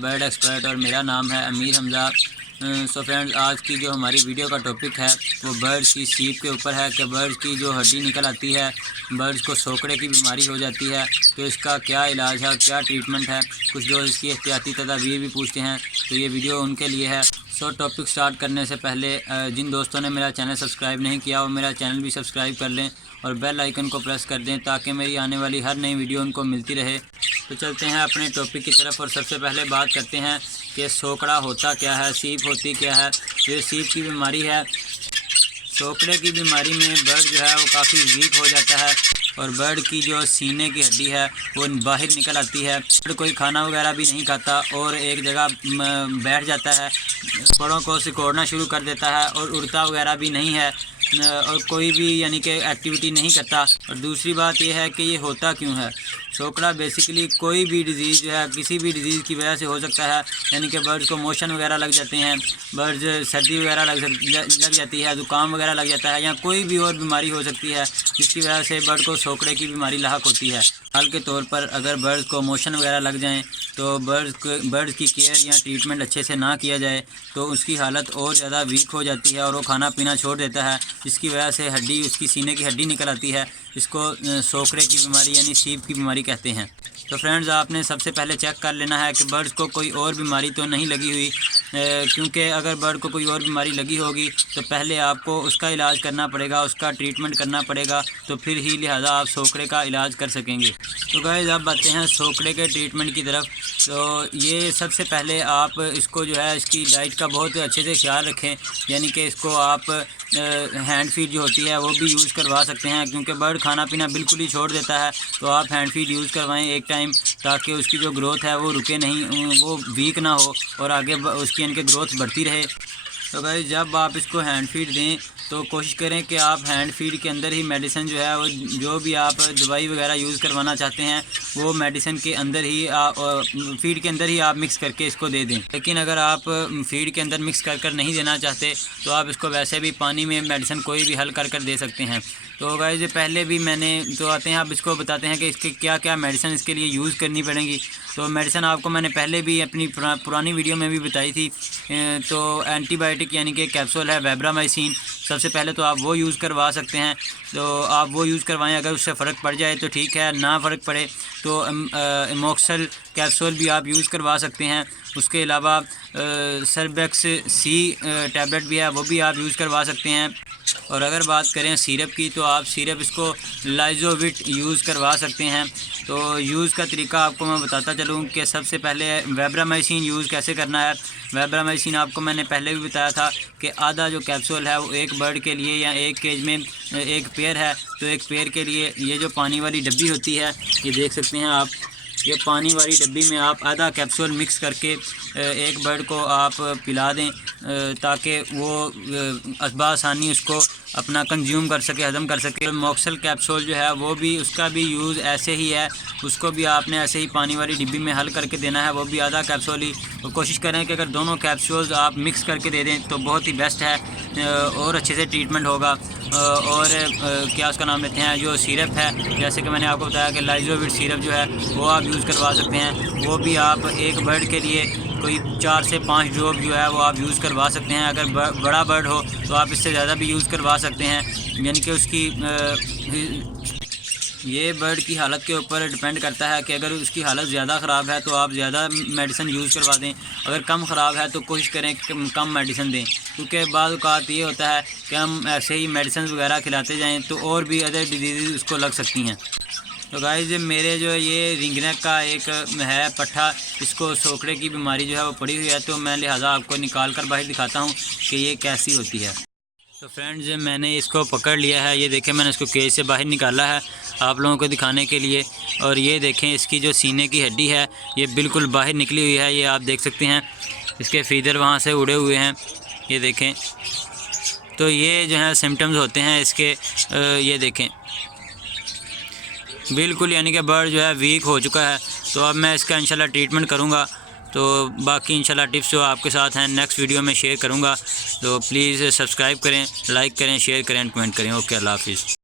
हैं bird expert और मेरा नाम है अमीर हमज़ा। सो फ्रेंड्स, आज की जो हमारी वीडियो का टॉपिक है वो बर्ड्स की सीप के ऊपर है कि बर्ड्स की जो हड्डी निकल आती है, बर्ड्स को सोकड़े की बीमारी हो जाती है, तो इसका क्या इलाज है और क्या ट्रीटमेंट है। कुछ जो इसकी एहतियाती तदाबीर भी पूछते हैं, तो ये वीडियो उनके लिए है। सो टॉपिक स्टार्ट करने से पहले जिन दोस्तों ने मेरा चैनल सब्सक्राइब नहीं किया वो मेरा चैनल भी सब्सक्राइब कर लें और बेल आइकन को प्रेस कर दें ताकि मेरी आने वाली हर नई वीडियो उनको मिलती रहे। तो चलते हैं अपने टॉपिक की तरफ और सबसे पहले बात करते हैं कि सोकड़ा होता क्या है, सीप होती क्या है। ये सीप की बीमारी है। सोकड़े की बीमारी में बर्ड जो है वो काफ़ी वीक हो जाता है और बर्ड की जो सीने की हड्डी है वो बाहर निकल आती है। बर्ड कोई खाना वगैरह भी नहीं खाता और एक जगह बैठ जाता है, परों को सिकोड़ना शुरू कर देता है और उड़ता वगैरह भी नहीं है और कोई भी यानी कि एक्टिविटी नहीं करता। और दूसरी बात यह है कि ये होता क्यों है। सोकड़ा बेसिकली कोई भी डिज़ीज़ जो है किसी भी डिज़ीज़ की वजह से हो सकता है, यानी कि बर्ड्स को मोशन वगैरह लग जाते हैं, बर्ड्स सर्दी वगैरह लग जाती है, ज़ुकाम वगैरह लग जाता है या कोई भी और बीमारी हो सकती है जिसकी वजह से बर्ड को सोकड़े की बीमारी लाहक होती है। हाल के तौर पर अगर बर्ड्स को मोशन वगैरह लग जाएं तो बर्ड्स की केयर या ट्रीटमेंट अच्छे से ना किया जाए तो उसकी हालत और ज़्यादा वीक हो जाती है और वो खाना पीना छोड़ देता है, जिसकी वजह से हड्डी उसकी सीने की हड्डी निकल आती है। इसको सोकड़े की बीमारी यानी सीप की बीमारी कहते हैं। तो फ्रेंड्स, आपने सबसे पहले चेक कर लेना है कि बर्ड्स को कोई और बीमारी तो नहीं लगी हुई, क्योंकि अगर बर्ड को कोई और बीमारी लगी होगी तो पहले आपको उसका इलाज करना पड़ेगा, उसका ट्रीटमेंट करना पड़ेगा, तो फिर ही लिहाजा आप सोकड़े का इलाज कर सकेंगे। तो गाइस, अब आते हैं सोकड़े के ट्रीटमेंट की तरफ। तो ये सबसे पहले आप इसको जो है इसकी डाइट का बहुत अच्छे से ख्याल रखें, यानी कि इसको आप हैंड फीड जो होती है वो भी यूज़ करवा सकते हैं, क्योंकि बर्ड खाना पीना बिल्कुल ही छोड़ देता है। तो आप हैंड फीड यूज़ करवाएं एक टाइम, ताकि उसकी जो ग्रोथ है वो रुके नहीं, वो वीक ना हो और आगे उसकी यानी कि ग्रोथ बढ़ती रहे। तो भाई, जब आप इसको हैंड फीड दें तो कोशिश करें कि आप हैंड फीड के अंदर ही मेडिसिन जो है वो जो भी आप दवाई वगैरह यूज़ करवाना चाहते हैं वो मेडिसिन के अंदर ही फीड के अंदर ही आप मिक्स करके इसको दे दें। लेकिन अगर आप फीड के अंदर मिक्स कर नहीं देना चाहते तो आप इसको वैसे भी पानी में मेडिसिन कोई भी हल कर दे सकते हैं। तो गाइस, पहले भी मैंने तो आते हैं, आप इसको बताते हैं कि इसके क्या क्या मेडिसिन इसके लिए यूज़ करनी पड़ेंगी। तो मेडिसिन आपको मैंने पहले भी अपनी पुरानी वीडियो में भी बताई थी। तो एंटीबायोटिक यानी कि कैप्सूल है वेब्रामाइसिन, सबसे पहले तो आप वो यूज़ करवा सकते हैं। तो आप वो यूज़ करवाएं, अगर उससे फ़र्क पड़ जाए तो ठीक है, ना फ़र्क पड़े तो एमोक्सल कैप्सूल भी आप यूज़ करवा सकते हैं। उसके अलावा सर्बेक्स सी टैबलेट भी है, वो भी आप यूज़ करवा सकते हैं। और अगर बात करें सिरप की तो आप सिरप इसको लाइजोविट यूज़ करवा सकते हैं। तो यूज़ का तरीका आपको मैं बताता चलूँ कि सबसे पहले वेब्रामाइसिन यूज़ कैसे करना है। वेब्रामाइसिन आपको मैंने पहले भी बताया था कि आधा जो कैप्सूल है वो एक बर्ड के लिए या एक केज में एक पेयर है, तो एक पेयर के लिए ये जो पानी वाली डब्बी होती है, ये देख सकते हैं आप, ये पानी वाली डब्बी में आप आधा कैप्सूल मिक्स करके एक बर्ड को आप पिला दें, ताकि वो आसानी उसको अपना कंज्यूम कर सके, हज़म कर सके। मॉक्सल कैप्सूल जो है वो भी, उसका भी यूज़ ऐसे ही है, उसको भी आपने ऐसे ही पानी वाली डिब्बी में हल करके देना है, वो भी आधा कैप्सूल ही। तो कोशिश करें कि अगर दोनों कैप्सूल्स आप मिक्स करके दे दें तो बहुत ही बेस्ट है और अच्छे से ट्रीटमेंट होगा। और क्या उसका नाम लेते हैं, जो सिरप है, जैसे कि मैंने आपको बताया कि लाइजोविट सिरप जो है वो आप यूज़ करवा सकते हैं। वो भी आप एक बर्ड के लिए कोई 4 से 5 ड्रॉप जो है वो आप यूज़ करवा सकते हैं। अगर बड़ा बर्ड हो तो आप इससे ज़्यादा भी यूज़ करवा सकते हैं, यानी कि उसकी ये बर्ड की हालत के ऊपर डिपेंड करता है कि अगर उसकी हालत ज़्यादा ख़राब है तो आप ज़्यादा मेडिसिन यूज़ करवा दें, अगर कम ख़राब है तो कोशिश करें कि कम मेडिसिन दें, क्योंकि बाद औक़ात ये होता है कि हम ऐसे ही मेडिसिन वगैरह खिलाते जाएं तो और भी अदर डिजीज़ उसको लग सकती हैं। तो गाइस, मेरे जो ये रिंगनेक का एक है पट्ठा, इसको सोकड़े की बीमारी जो है वो पड़ी हुई है, तो मैं लिहाजा आपको निकाल कर बाहर दिखाता हूँ कि ये कैसी होती है। तो फ्रेंड्स, मैंने इसको पकड़ लिया है, ये देखें मैंने इसको केज से बाहर निकाला है आप लोगों को दिखाने के लिए। और ये देखें इसकी जो सीने की हड्डी है ये बिल्कुल बाहर निकली हुई है, ये आप देख सकते हैं, इसके फीदर वहाँ से उड़े हुए हैं, ये देखें। तो ये जो है सिम्टम्स होते हैं इसके, ये देखें बिल्कुल, यानी कि बर्ड जो है वीक हो चुका है। तो अब मैं इसका इंशाल्लाह ट्रीटमेंट करूँगा, तो बाकी इंशाल्लाह टिप्स जो आपके साथ हैं नेक्स्ट वीडियो में शेयर करूँगा। तो प्लीज़ सब्सक्राइब करें, लाइक करें, शेयर करें, कमेंट करें। ओके, अल्लाह हाफिज़।